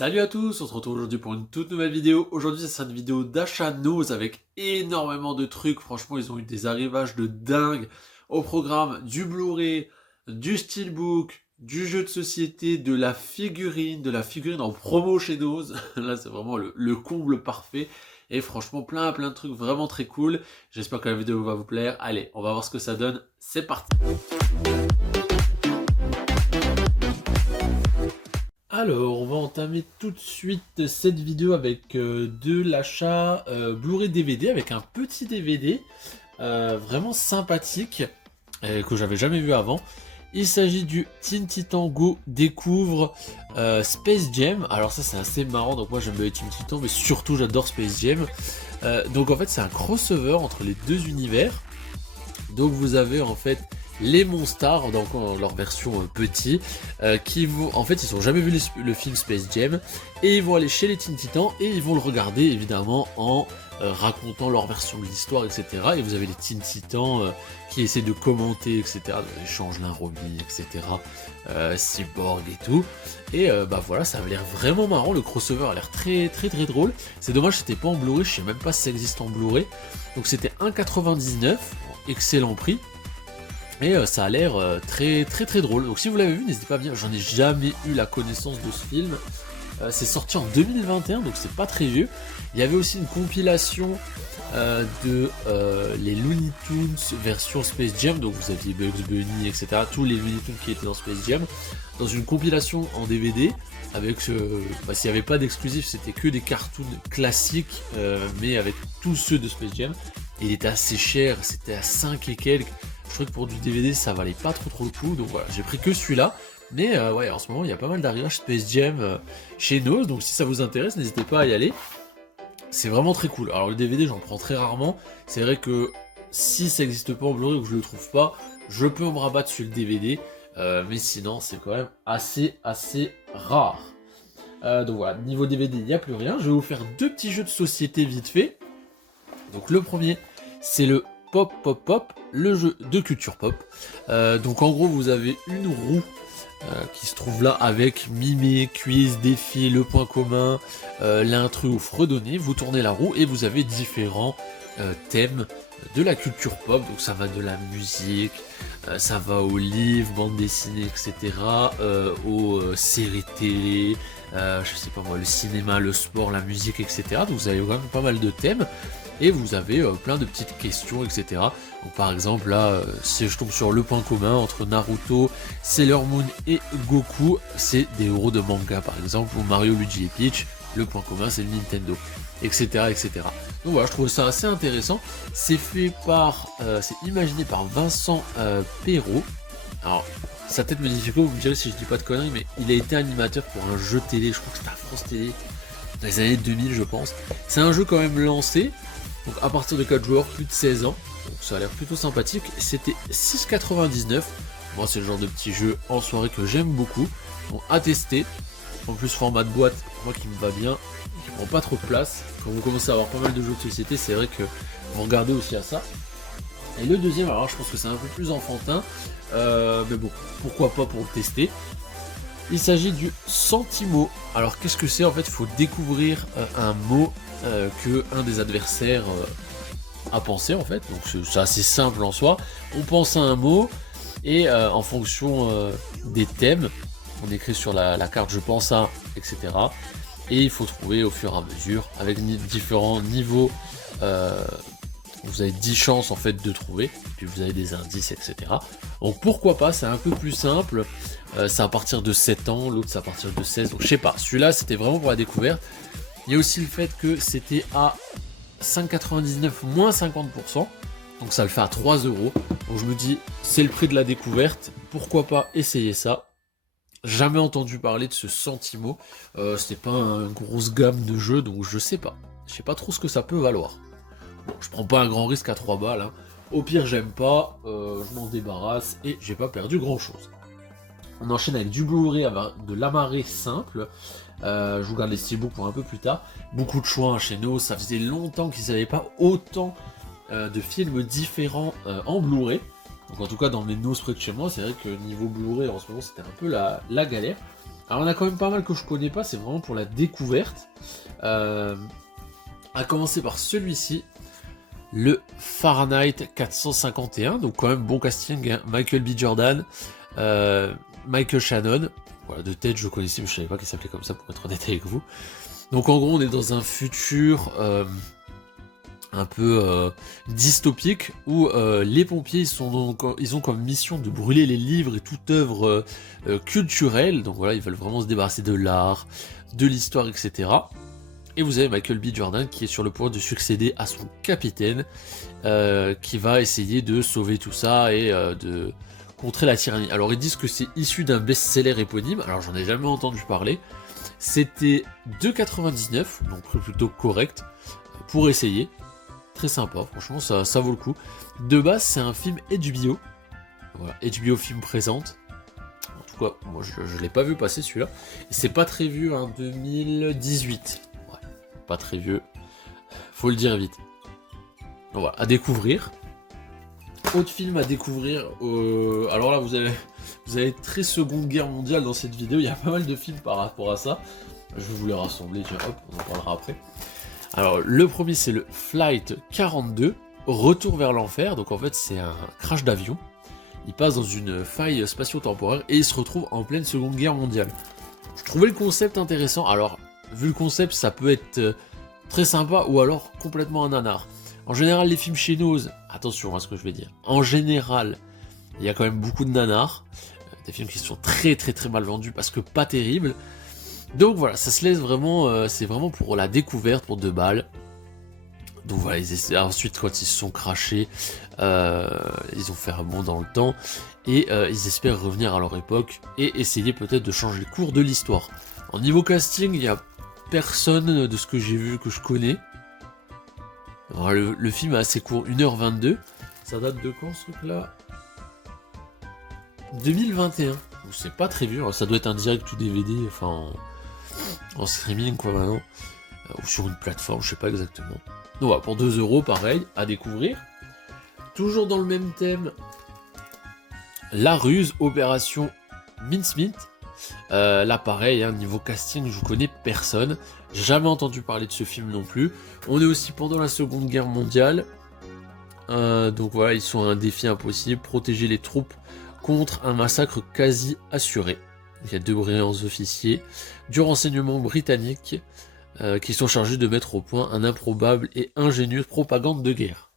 Salut à tous, on se retrouve aujourd'hui pour une toute nouvelle vidéo. Aujourd'hui c'est une vidéo d'achat Nose avec énormément de trucs. Franchement ils ont eu des arrivages de dingue. Au programme du Blu-ray, du Steelbook, du jeu de société, de la figurine en promo chez Nose. Là c'est vraiment le comble parfait. Et franchement plein de trucs vraiment très cool. J'espère que la vidéo va vous plaire. Allez, on va voir ce que ça donne. C'est parti. Alors, on va entamer tout de suite cette vidéo avec de l'achat Blu-ray DVD, avec un petit DVD vraiment sympathique que j'avais jamais vu avant. Il s'agit du Teen Titan Go Découvre Space Jam. Alors ça c'est assez marrant, donc moi j'aime bien les Teen Titans, mais surtout j'adore Space Jam. Donc en fait c'est un crossover entre les deux univers. Donc vous avez en fait les Monstars, donc dans leur version petit, qui vont, en fait ils n'ont jamais vu le film Space Jam, et ils vont aller chez les Teen Titans, et ils vont le regarder évidemment en racontant leur version de l'histoire, etc. Et vous avez les Teen Titans qui essaient de commenter, etc. Ils changent Robin, etc. Cyborg et tout. Et bah voilà, ça avait l'air vraiment marrant, le crossover a l'air très drôle. C'est dommage, c'était pas en Blu-ray, je sais même pas si ça existe en Blu-ray. Donc c'était 1,99, excellent prix. Et ça a l'air très drôle. Donc si vous l'avez vu, n'hésitez pas à venir. J'en ai jamais eu la connaissance de ce film. C'est sorti en 2021, donc c'est pas très vieux. Il y avait aussi une compilation de les Looney Tunes version Space Jam. Donc vous aviez Bugs Bunny, etc. Tous les Looney Tunes qui étaient dans Space Jam. Dans une compilation en DVD. Avec s'il n'y avait pas d'exclusif, c'était que des cartoons classiques, mais avec tous ceux de Space Jam. Et il était assez cher, c'était à 5 et quelques. Je trouvais que pour du DVD ça valait pas trop le coup, donc voilà, j'ai pris que celui-là. Mais ouais, en ce moment il y a pas mal d'arrivages Space Jam chez Nose, donc si ça vous intéresse, n'hésitez pas à y aller. C'est vraiment très cool. Alors le DVD j'en prends très rarement, c'est vrai que si ça n'existe pas en Blu-ray ou que je le trouve pas, je peux me rabattre sur le DVD, mais sinon c'est quand même assez rare. Donc voilà, niveau DVD il n'y a plus rien. Je vais vous faire deux petits jeux de société vite fait. Donc le premier c'est le Pop Pop Pop, le jeu de culture pop. Donc en gros vous avez une roue qui se trouve là avec mimé, quiz, défi, le point commun, l'intrus ou fredonner. Vous tournez la roue et vous avez différents thèmes de la culture pop. Donc ça va de la musique, ça va aux livres, bandes dessinées, etc. Aux séries télé, je sais pas moi, le cinéma, le sport, la musique, etc. Donc vous avez quand même pas mal de thèmes. Et vous avez plein de petites questions, etc. Donc par exemple là, si je tombe sur le point commun entre Naruto, Sailor Moon et Goku, c'est des héros de manga par exemple, ou Mario, Luigi et Peach, le point commun c'est le Nintendo, etc. Donc voilà, je trouve ça assez intéressant. C'est fait par, c'est imaginé par Vincent Perrault. Alors, sa tête me dit quoi, vous me direz si je dis pas de conneries, mais il a été animateur pour un jeu télé, je crois que c'était à France Télé, dans les années 2000 je pense. C'est un jeu quand même lancé. Donc à partir de 4 joueurs, plus de 16 ans. Donc ça a l'air plutôt sympathique. C'était 6,99. Moi c'est le genre de petit jeu en soirée que j'aime beaucoup. Donc à tester. En plus format de boîte, moi qui me va bien, qui prend pas trop de place. Quand vous commencez à avoir pas mal de jeux de société, c'est vrai que vous regardez aussi à ça. Et le deuxième, alors je pense que c'est un peu plus enfantin. Mais bon, pourquoi pas pour le tester. Il s'agit du Sentimo. Alors qu'est-ce que c'est? En fait, il faut découvrir un mot que un des adversaires a pensé en fait. Donc c'est assez simple en soi. On pense à un mot et en fonction des thèmes, on écrit sur la carte je pense à, etc. Et il faut trouver au fur et à mesure avec différents niveaux. Vous avez 10 chances en fait de trouver, puis vous avez des indices, etc. Donc pourquoi pas, c'est un peu plus simple. C'est à partir de 7 ans, l'autre c'est à partir de 16, donc je sais pas. Celui-là c'était vraiment pour la découverte. Il y a aussi le fait que c'était à 5,99 moins 50%, donc ça le fait à 3 euros. Donc je me dis, c'est le prix de la découverte, pourquoi pas essayer ça. Jamais entendu parler de ce Sentimo. C'était pas une grosse gamme de jeux, donc je sais pas. Je sais pas trop ce que ça peut valoir. Bon, je prends pas un grand risque à 3 balles. Hein. Au pire, j'aime pas, je m'en débarrasse et j'ai pas perdu grand chose. On enchaîne avec du Blu-ray de l'amarré simple. Je vous garde les steelbooks pour un peu plus tard. Beaucoup de choix chez nous. Ça faisait longtemps qu'ils n'avaient pas autant de films différents en Blu-ray. Donc en tout cas dans mes nos près de chez moi, c'est vrai que niveau Blu-ray en ce moment c'était un peu la galère. Alors on a quand même pas mal que je connais pas, c'est vraiment pour la découverte. À commencer par celui-ci, le Fahrenheit 451, donc quand même bon casting, hein. Michael B. Jordan, Michael Shannon, voilà, de tête je connaissais mais je savais pas qu'il s'appelait comme ça pour être honnête avec vous. Donc en gros on est dans un futur un peu dystopique où les pompiers ils ont comme mission de brûler les livres et toute œuvre culturelle, donc voilà ils veulent vraiment se débarrasser de l'art, de l'histoire, etc. Et vous avez Michael B. Jordan qui est sur le point de succéder à son capitaine, qui va essayer de sauver tout ça et de contrer la tyrannie. Alors ils disent que c'est issu d'un best-seller éponyme, alors j'en ai jamais entendu parler. C'était 2,99, donc plutôt correct, pour essayer. Très sympa, franchement ça vaut le coup. De base c'est un film HBO, voilà, HBO Film présente. En tout cas, moi je l'ai pas vu passer celui-là. Et c'est pas très vieux, hein, 2018. Pas très vieux, faut le dire vite. Donc voilà, à découvrir. Autre film à découvrir, alors là vous avez très Seconde Guerre mondiale dans cette vidéo, il y a pas mal de films par rapport à ça. Je vais vous les rassembler, tiens, hop, on en parlera après. Alors le premier c'est le Flight 42, Retour vers l'enfer, donc en fait c'est un crash d'avion. Il passe dans une faille spatio-temporaire et il se retrouve en pleine Seconde Guerre mondiale. Je trouvais le concept intéressant, alors vu le concept ça peut être très sympa ou alors complètement un nanar. En général les films chinois, attention à ce que je vais dire, en général il y a quand même beaucoup de nanars, des films qui sont très mal vendus parce que pas terribles. Donc voilà, ça se laisse vraiment, c'est vraiment pour la découverte, pour 2 balles. Donc voilà, ensuite quand ils se sont crachés, ils ont fait un bond dans le temps, et ils espèrent revenir à leur époque, et essayer peut-être de changer le cours de l'histoire. En niveau casting, il y a personne de ce que j'ai vu que je connais. Alors, le film est assez court, 1h22. Ça date de quand ce truc là? 2021. C'est pas très vieux, ça doit être un direct ou DVD, enfin en streaming quoi maintenant. Ou sur une plateforme, je sais pas exactement. Donc voilà, pour 2 € pareil, à découvrir. Toujours dans le même thème, La Ruse, Opération Mincemeat. Là pareil, hein, niveau casting, je connais personne. J'ai jamais entendu parler de ce film non plus. On est aussi pendant la Seconde Guerre mondiale. Donc voilà, ils sont à un défi impossible. Protéger les troupes contre un massacre quasi assuré. Il y a 2 brillants officiers du renseignement britannique qui sont chargés de mettre au point un improbable et ingénieuse propagande de guerre.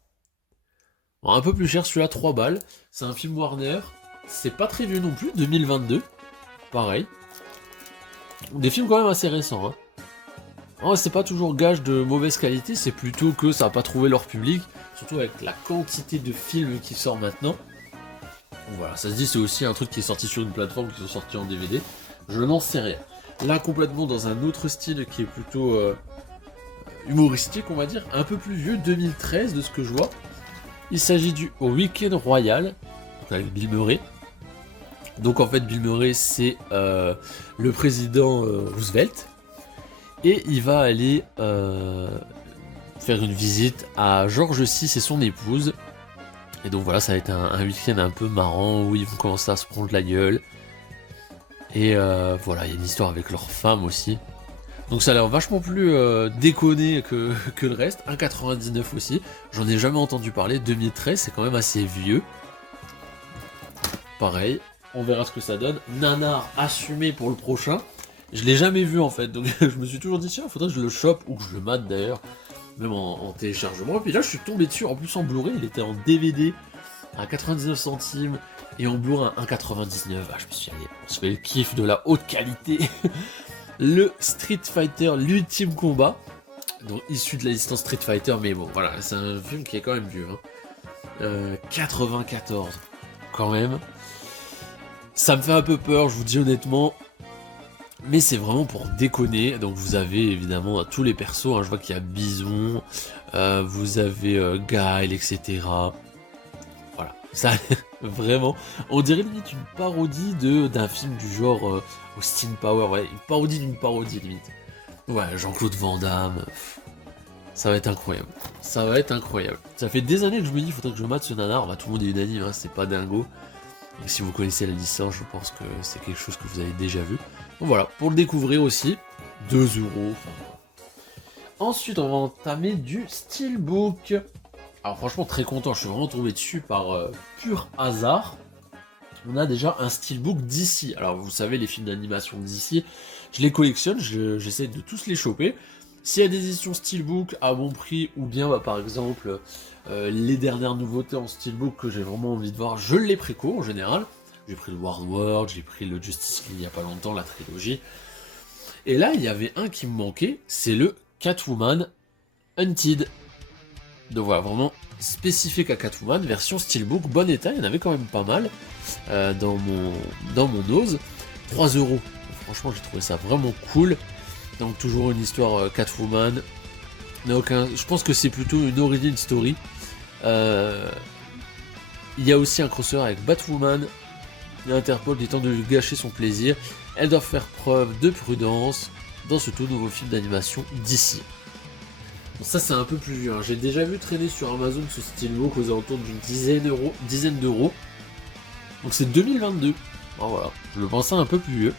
Bon, un peu plus cher, celui-là 3 balles. C'est un film Warner. C'est pas très vieux non plus, 2022. Pareil. Des films quand même assez récents. Hein. Oh, c'est pas toujours gage de mauvaise qualité, c'est plutôt que ça n'a pas trouvé leur public. Surtout avec la quantité de films qui sort maintenant. Donc voilà, ça se dit c'est aussi un truc qui est sorti sur une plateforme, qui sont sortis en DVD. Je n'en sais rien. Là, complètement dans un autre style qui est plutôt humoristique, on va dire. Un peu plus vieux, 2013 de ce que je vois. Il s'agit du Week-end Royal, donc avec Bill Murray. Donc en fait, Bill Murray, c'est le président Roosevelt. Et il va aller faire une visite à George VI et son épouse. Et donc voilà, ça va être un week-end un peu marrant où ils vont commencer à se prendre la gueule. Et voilà, il y a une histoire avec leur femme aussi. Donc ça a l'air vachement plus déconné que le reste. 1,99 aussi. J'en ai jamais entendu parler. 2013, c'est quand même assez vieux. Pareil, on verra ce que ça donne. Nanar assumé pour le prochain. Je l'ai jamais vu en fait. Donc je me suis toujours dit, tiens, faudrait que je le chope ou que je le mate d'ailleurs. Même en téléchargement. Et puis là, je suis tombé dessus. En plus, en Blu-ray, il était en DVD à 99 centimes. Et en Blu-ray à 1,99. Ah, je me suis dit, allez, on se fait le kiff de la haute qualité. Le Street Fighter, l'ultime combat. Donc, issu de la licence Street Fighter. Mais bon, voilà, c'est un film qui est quand même vieux. Hein. 94. Quand même. Ça me fait un peu peur, je vous dis honnêtement. Mais c'est vraiment pour déconner. Donc vous avez évidemment tous les persos. Hein. Je vois qu'il y a Bison, vous avez Guile, etc. Voilà. Ça vraiment. On dirait limite une parodie d'un film du genre Austin Power. Ouais, une parodie d'une parodie limite. Ouais, Jean-Claude Van Damme. Ça va être incroyable. Ça va être incroyable. Ça fait des années que je me dis, il faudrait que je mate ce nanar. Bah, tout le monde est unanime, hein, c'est pas dingo. Et si vous connaissez la licence, je pense que c'est quelque chose que vous avez déjà vu. Donc voilà, pour le découvrir aussi, 2 euros. Ensuite, on va entamer du Steelbook. Alors franchement, très content, je suis vraiment tombé dessus par pur hasard. On a déjà un Steelbook d'ici. Alors vous savez, les films d'animation d'ici, je les collectionne, j'essaie de tous les choper. S'il y a des éditions Steelbook à bon prix, ou bien bah, par exemple les dernières nouveautés en Steelbook que j'ai vraiment envie de voir, je les préco en général. J'ai pris le World, j'ai pris le Justice League il n'y a pas longtemps, la trilogie. Et là, il y avait un qui me manquait, c'est le Catwoman Hunted. Donc voilà, vraiment spécifique à Catwoman, version Steelbook, bon état, il y en avait quand même pas mal dans mon nose. 3 euros, franchement j'ai trouvé ça vraiment cool. Donc toujours une histoire Catwoman. Je pense que c'est plutôt une origin story. Il y a aussi un crossover avec Batwoman. Interpol qui tente de lui gâcher son plaisir. Elle doit faire preuve de prudence dans ce tout nouveau film d'animation d'ici. Bon, ça c'est un peu plus vieux, hein. J'ai déjà vu traîner sur Amazon ce Steelbook aux alentours d'une dizaine d'euros. Donc c'est 2022. Bon, voilà, je le pensais un peu plus vieux.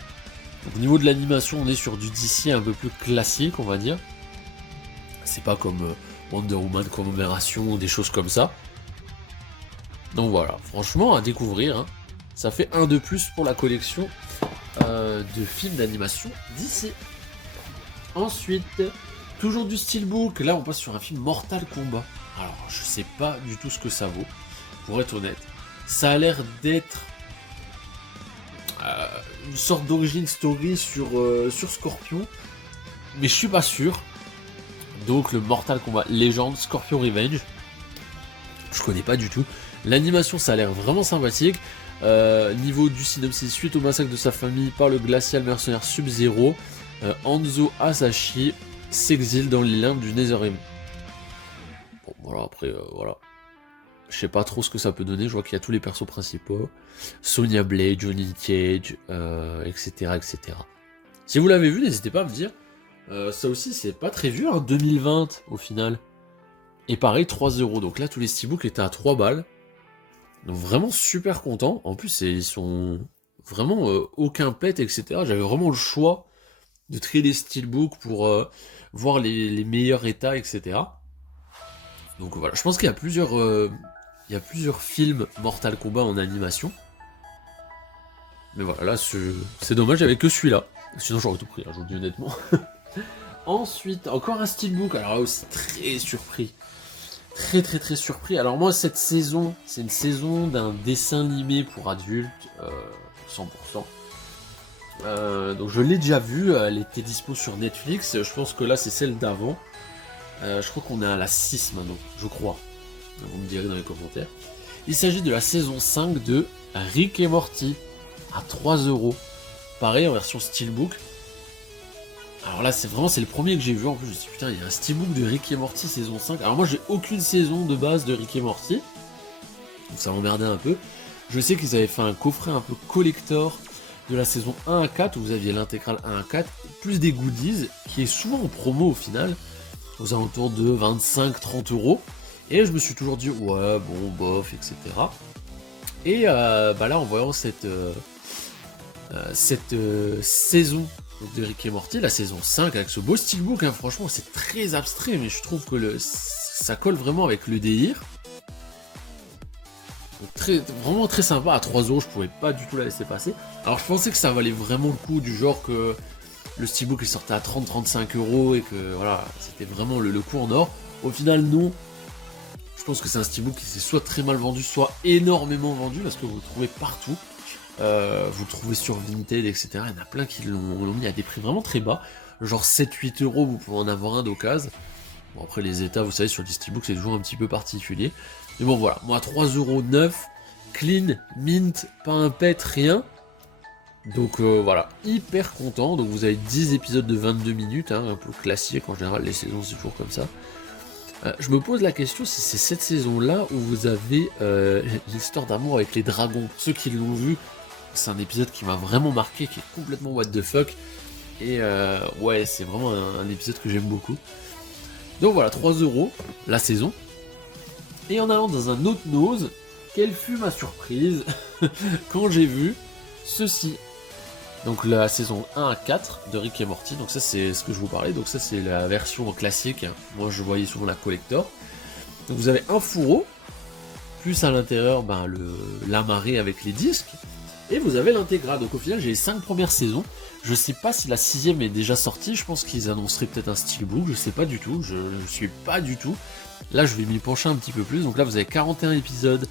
Donc, au niveau de l'animation, on est sur du DC un peu plus classique, on va dire. C'est pas comme Wonder Woman, Commémoration ou des choses comme ça. Donc voilà, franchement à découvrir, hein. Ça fait un de plus pour la collection de films d'animation d'ici. Ensuite, toujours du Steelbook, là on passe sur un film Mortal Kombat. Alors je sais pas du tout ce que ça vaut, pour être honnête. Ça a l'air d'être une sorte d'origine story sur Scorpion, mais je suis pas sûr. Donc le Mortal Kombat Legend Scorpion Revenge, je connais pas du tout. L'animation ça a l'air vraiment sympathique. Niveau du synopsis, suite au massacre de sa famille par le glacial mercenaire Sub-Zero, Hanzo Hasashi s'exile dans les limbes du Netherrealm. Bon voilà, après voilà. Je sais pas trop ce que ça peut donner, je vois qu'il y a tous les persos principaux. Sonya Blade, Johnny Cage, etc., etc. Si vous l'avez vu, n'hésitez pas à me dire. Ça aussi, c'est pas très vieux, hein, 2020 au final. Et pareil, 3 euros. Donc là, tous les steelbooks étaient à 3 balles. Donc vraiment super content. En plus, ils sont vraiment aucun pet, etc. J'avais vraiment le choix de trier les steelbooks pour voir les meilleurs états, etc. Donc voilà, je pense qu'il y a plusieurs films Mortal Kombat en animation. Mais voilà, là c'est dommage, j'avais que celui-là. Sinon j'aurais tout pris, hein, je vous le dis honnêtement. Ensuite, encore un steelbook, alors là aussi très surpris. Très surpris. Alors moi cette saison, c'est une saison d'un dessin animé pour adultes, 100%. Donc je l'ai déjà vue, elle était dispo sur Netflix, je pense que là c'est celle d'avant. Je crois qu'on est à la 6 maintenant, je crois. Vous me direz dans les commentaires. Il s'agit de la saison 5 de Rick et Morty, à 3 euros. Pareil en version steelbook. Alors là c'est le premier que j'ai vu, en plus je me suis dit putain il y a un steelbook de Rick et Morty saison 5. Alors moi j'ai aucune saison de base de Rick et Morty, donc ça m'emmerdait un peu. Je sais qu'ils avaient fait un coffret un peu collector de la saison 1 à 4 où vous aviez l'intégrale 1 à 4, plus des goodies, qui est souvent en promo au final, aux alentours de 25-30 euros. Et je me suis toujours dit ouais bon bof, etc. Et bah là en voyant cette saison de Rick et Morty, la saison 5 avec ce beau steelbook, hein, franchement c'est très abstrait mais je trouve que ça colle vraiment avec le délire. Donc vraiment très sympa, à 3 euros je pouvais pas du tout la laisser passer. Alors je pensais que ça valait vraiment le coup, du genre que le steelbook il sortait à 30-35 euros et que voilà c'était vraiment le coup en or. Au final non, je pense que c'est un steelbook qui s'est soit très mal vendu, soit énormément vendu parce que vous le trouvez partout. Vous le trouvez sur Vinted, etc. Il y en a plein qui l'ont mis à des prix vraiment très bas. Genre 7-8 euros, vous pouvez en avoir un d'occasion. Bon, après, les états, vous savez, sur des steelbooks, c'est toujours un petit peu particulier. Mais bon, voilà. Moi, 3,9€, clean, mint, pas un pet, rien. Donc voilà, hyper content. Donc vous avez 10 épisodes de 22 minutes, hein, un peu classique. En général, les saisons, c'est toujours comme ça. Je me pose la question si c'est cette saison-là où vous avez l'histoire d'amour avec les dragons. Ceux qui l'ont vu, c'est un épisode qui m'a vraiment marqué, qui est complètement what the fuck. Et ouais, c'est vraiment un épisode que j'aime beaucoup. Donc voilà, 3 euros la saison. Et en allant dans un autre nose, quelle fut ma surprise quand j'ai vu ceci. Donc la saison 1 à 4 de Rick et Morty, donc ça c'est ce que je vous parlais, donc ça c'est la version classique, moi je voyais souvent la collector. Donc vous avez un fourreau, plus à l'intérieur l'amarré avec les disques, et vous avez l'intégrale. Donc au final j'ai les 5 premières saisons, je sais pas si la 6ème est déjà sortie, je pense qu'ils annonceraient peut-être un steelbook, je sais pas du tout, je suis pas du tout. Là je vais m'y pencher un petit peu plus, donc là vous avez 41 épisodes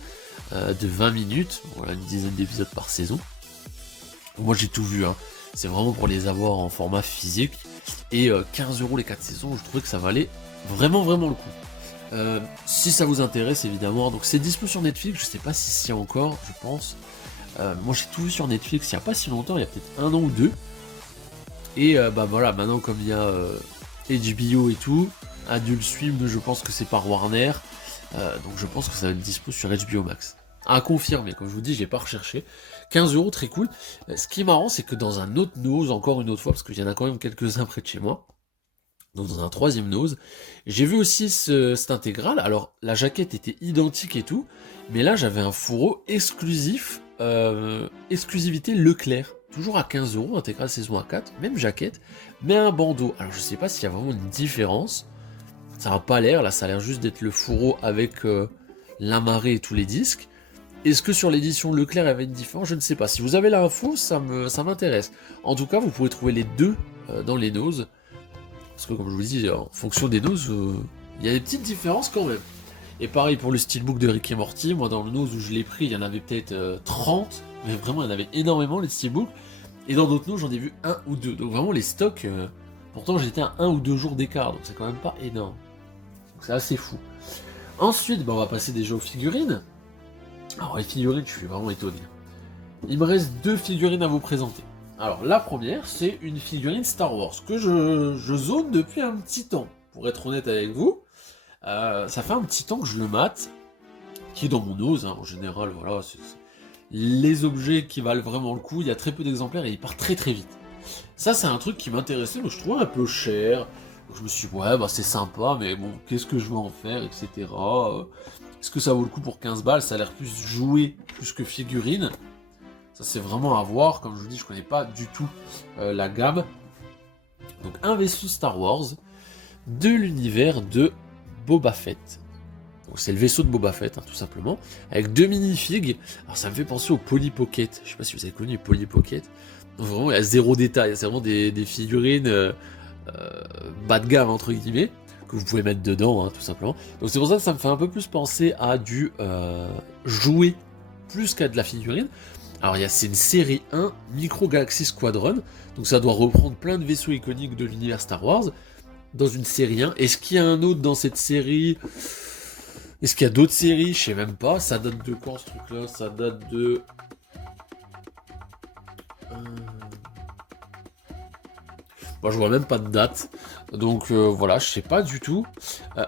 de 20 minutes, voilà une dizaine d'épisodes par saison. Moi j'ai tout vu, hein. C'est vraiment pour les avoir en format physique, et 15€ les 4 saisons, je trouvais que ça valait vraiment le coup. Si ça vous intéresse évidemment, donc c'est dispo sur Netflix, je sais pas si c'est encore, je pense. Moi j'ai tout vu sur Netflix il y a pas si longtemps, il y a peut-être 1 an ou 2. Et voilà, maintenant comme il y a HBO et tout, Adult Swim, je pense que c'est par Warner, donc je pense que ça va être dispo sur HBO Max. À confirmer, comme je vous dis, j'ai pas recherché. 15€, très cool. Ce qui est marrant, c'est que dans un autre nose, encore une autre fois, parce qu'il y en a quand même quelques-uns près de chez moi, donc dans un 3ème nose, j'ai vu aussi cette intégrale. Alors, la jaquette était identique et tout, mais là, j'avais un fourreau exclusif, exclusivité Leclerc. Toujours à 15€, intégrale saison A4, même jaquette, mais un bandeau. Alors, je sais pas s'il y a vraiment une différence. Ça n'a pas l'air, là, ça a l'air juste d'être le fourreau avec l'amarré et tous les disques. Est-ce que sur l'édition Leclerc il y avait une différence? Je ne sais pas. Si vous avez l'info, ça m'intéresse. En tout cas, vous pouvez trouver les deux dans les noses. Parce que comme je vous dis, en fonction des noses, il y a des petites différences quand même. Et pareil pour le steelbook de Rick et Morty. Moi, dans le nose où je l'ai pris, il y en avait peut-être 30. Mais vraiment, il y en avait énormément, les steelbooks. Et dans d'autres noses, j'en ai vu 1 ou 2. Donc vraiment, les stocks... pourtant, j'étais à 1 ou 2 jours d'écart. Donc c'est quand même pas énorme. Donc c'est assez fou. Ensuite, on va passer déjà aux figurines. Alors les figurines, je suis vraiment étonné. Il me reste 2 figurines à vous présenter. Alors la première, c'est une figurine Star Wars que je zone depuis un petit temps. Pour être honnête avec vous, ça fait un petit temps que je le mate, qui est dans mon nose, hein, en général, voilà, c'est les objets qui valent vraiment le coup, il y a très peu d'exemplaires et ils partent très vite. Ça c'est un truc qui m'intéressait, mais je trouvais un peu cher. Donc, je me suis dit, ouais, c'est sympa, mais bon, qu'est-ce que je vais en faire, etc. Est-ce que ça vaut le coup pour 15 balles? Ça a l'air plus joué, plus que figurine. Ça c'est vraiment à voir, comme je vous dis, je connais pas du tout la gamme. Donc un vaisseau Star Wars de l'univers de Boba Fett. Donc c'est le vaisseau de Boba Fett, hein, tout simplement, avec 2 minifigs. Alors ça me fait penser au Polly Pocket. Je sais pas si vous avez connu les Polly Pocket. Donc vraiment il y a zéro détail, c'est vraiment des figurines bas de gamme entre guillemets, que vous pouvez mettre dedans, hein, tout simplement. Donc c'est pour ça que ça me fait un peu plus penser à du jouet plus qu'à de la figurine. Alors c'est une série 1, Micro Galaxy Squadron, donc ça doit reprendre plein de vaisseaux iconiques de l'univers Star Wars, dans une série 1. Est-ce qu'il y a un autre dans cette série? Est-ce qu'il y a d'autres séries? Je sais même pas. Ça date de quand ce truc-là? Ça date de... Bon, je vois même pas de date, donc voilà, je sais pas du tout.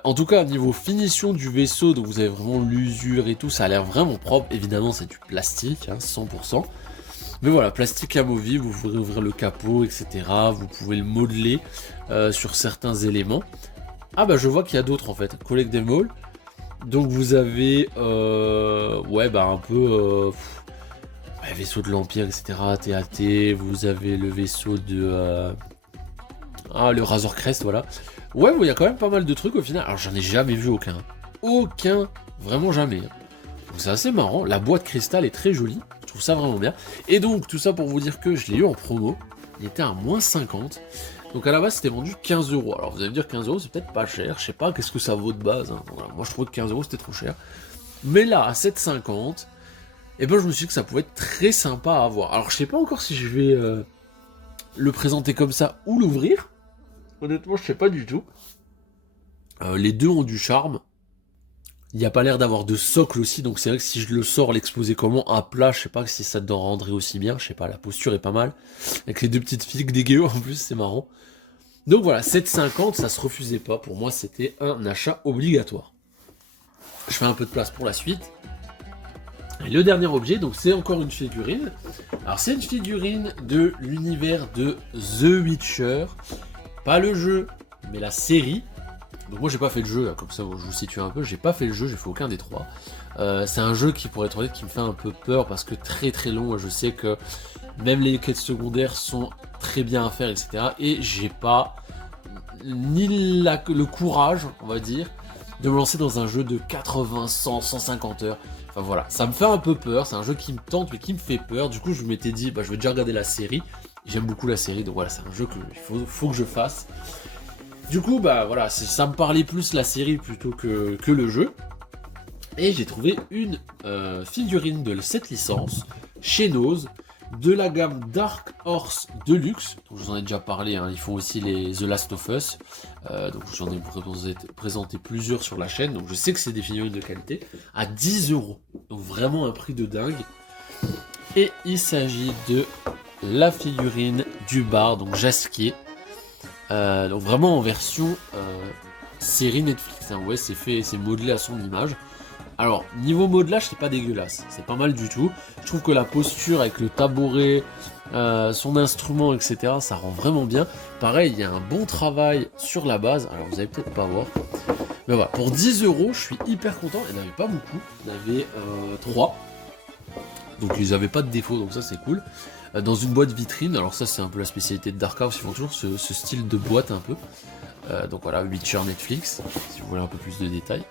En tout cas, au niveau finition du vaisseau, donc vous avez vraiment l'usure et tout, ça a l'air vraiment propre. Évidemment, c'est du plastique, hein, 100%. Mais voilà, plastique amovible, vous pouvez ouvrir le capot, etc. Vous pouvez le modeler sur certains éléments. Ah bah je vois qu'il y a d'autres en fait, Collect them all. Donc vous avez, un peu... vaisseau de l'Empire, etc. TAT, vous avez le vaisseau de... le Razor Crest, voilà. Ouais, il y a quand même pas mal de trucs au final. Alors j'en ai jamais vu aucun. Aucun, vraiment jamais. Donc c'est assez marrant. La boîte cristal est très jolie. Je trouve ça vraiment bien. Et donc tout ça pour vous dire que je l'ai eu en promo. Il était à moins 50. Donc à la base c'était vendu 15€. Alors vous allez me dire 15€, c'est peut-être pas cher. Je sais pas qu'est-ce que ça vaut de base, hein. Voilà. Moi je trouvais que 15€ c'était trop cher. Mais là à 7,50, et ben je me suis dit que ça pouvait être très sympa à avoir. Alors je sais pas encore si je vais le présenter comme ça ou l'ouvrir. Honnêtement, je sais pas du tout. Les deux ont du charme. Il n'y a pas l'air d'avoir de socle aussi, donc c'est vrai que si je le sors, l'exposer comment à plat, je sais pas si ça te rendrait aussi bien. Je sais pas, la posture est pas mal. Avec les 2 petites figues dégueu en plus, c'est marrant. Donc voilà, 7,50, ça se refusait pas. Pour moi, c'était un achat obligatoire. Je fais un peu de place pour la suite. Et le dernier objet, donc c'est encore une figurine. Alors c'est une figurine de l'univers de The Witcher. Pas le jeu, mais la série. Donc moi j'ai pas fait le jeu, comme ça je vous situe un peu, j'ai pas fait le jeu, j'ai fait aucun des 3. C'est un jeu qui, pour être honnête, qui me fait un peu peur parce que très long, je sais que Même les quêtes secondaires sont très bien à faire, etc. Et j'ai pas ni le courage, on va dire, de me lancer dans un jeu de 80, 100, 150 heures. Enfin voilà, ça me fait un peu peur, c'est un jeu qui me tente mais qui me fait peur. Du coup je m'étais dit, bah, je vais déjà regarder la série. J'aime beaucoup la série, donc voilà, c'est un jeu qu'il faut que je fasse. Du coup, bah voilà, ça me parlait plus la série plutôt que le jeu. Et j'ai trouvé une figurine de cette licence chez Nose, de la gamme Dark Horse Deluxe, dont je vous en ai déjà parlé, hein. Ils font aussi les The Last of Us, donc j'en ai présenté plusieurs sur la chaîne, donc je sais que c'est des figurines de qualité, à 10 €, donc vraiment un prix de dingue. Et il s'agit de la figurine du bar, donc Jasquier, donc vraiment en version série Netflix, hein. Ouais, c'est modelé à son image. Alors, niveau modelage, c'est pas dégueulasse, c'est pas mal du tout. Je trouve que la posture avec le tabouret, son instrument, etc., ça rend vraiment bien. Pareil, il y a un bon travail sur la base, alors vous allez peut-être pas voir. Mais voilà, pour 10 €, je suis hyper content. Il n'y en avait pas beaucoup, il y en avait 3. Donc ils n'avaient pas de défaut, donc ça c'est cool. Dans une boîte vitrine, alors ça c'est un peu la spécialité de Dark Horse, ils font toujours ce style de boîte un peu. Donc voilà, Witcher Netflix, si vous voulez un peu plus de détails.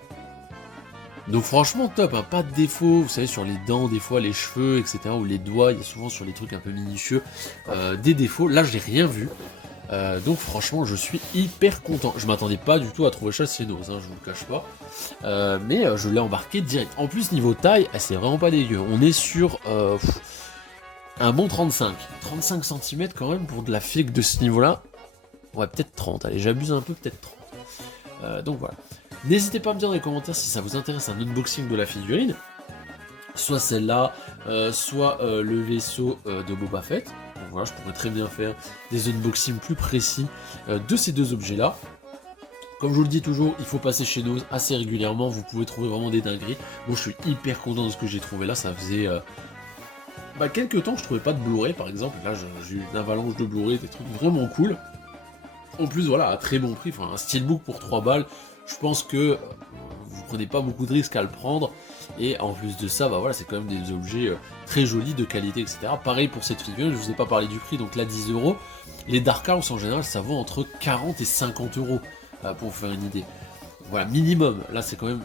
Donc franchement top, hein, pas de défaut, vous savez sur les dents des fois, les cheveux, etc. ou les doigts, il y a souvent sur les trucs un peu minutieux des défauts. Là j'ai rien vu, donc franchement je suis hyper content. Je m'attendais pas du tout à trouver ça chez Nose, hein, je vous le cache pas, mais je l'ai embarqué direct. En plus niveau taille, c'est vraiment pas dégueu. On est sur un bon 35 cm quand même pour de la figue de ce niveau là. Ouais, peut-être 30, allez j'abuse un peu, peut-être 30. Donc voilà. N'hésitez pas à me dire dans les commentaires si ça vous intéresse un unboxing de la figurine, soit celle-là, soit le vaisseau de Boba Fett. Donc voilà, je pourrais très bien faire des unboxings plus précis de ces deux objets-là. Comme je vous le dis toujours, il faut passer chez nous assez régulièrement, vous pouvez trouver vraiment des dingueries. Moi je suis hyper content de ce que j'ai trouvé là, ça faisait quelques temps que je trouvais pas de Blu-ray par exemple. Là j'ai eu une avalanche de Blu-ray, des trucs vraiment cool. En plus voilà, à très bon prix, enfin un steelbook pour 3 balles. Je pense que vous prenez pas beaucoup de risques à le prendre, et en plus de ça, bah voilà, c'est quand même des objets très jolis, de qualité, etc. Pareil pour cette figurine, je vous ai pas parlé du prix, donc là 10 €. Les Dark Horse en général, ça vaut entre 40 et 50 € pour vous faire une idée. Voilà, minimum. Là, c'est quand même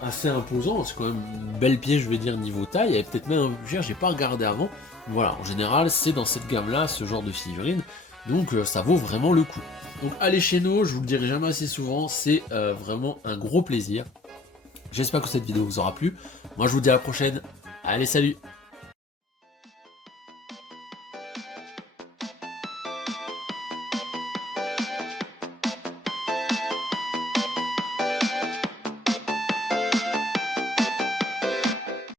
assez imposant, c'est quand même une belle pièce, je vais dire, niveau taille, et peut-être même un peu cher, j'ai pas regardé avant. Voilà, en général, c'est dans cette gamme-là, ce genre de figurine, donc ça vaut vraiment le coup. Donc allez chez nous, je vous le dirai jamais assez souvent, c'est vraiment un gros plaisir. J'espère que cette vidéo vous aura plu. Moi je vous dis à la prochaine. Allez, salut!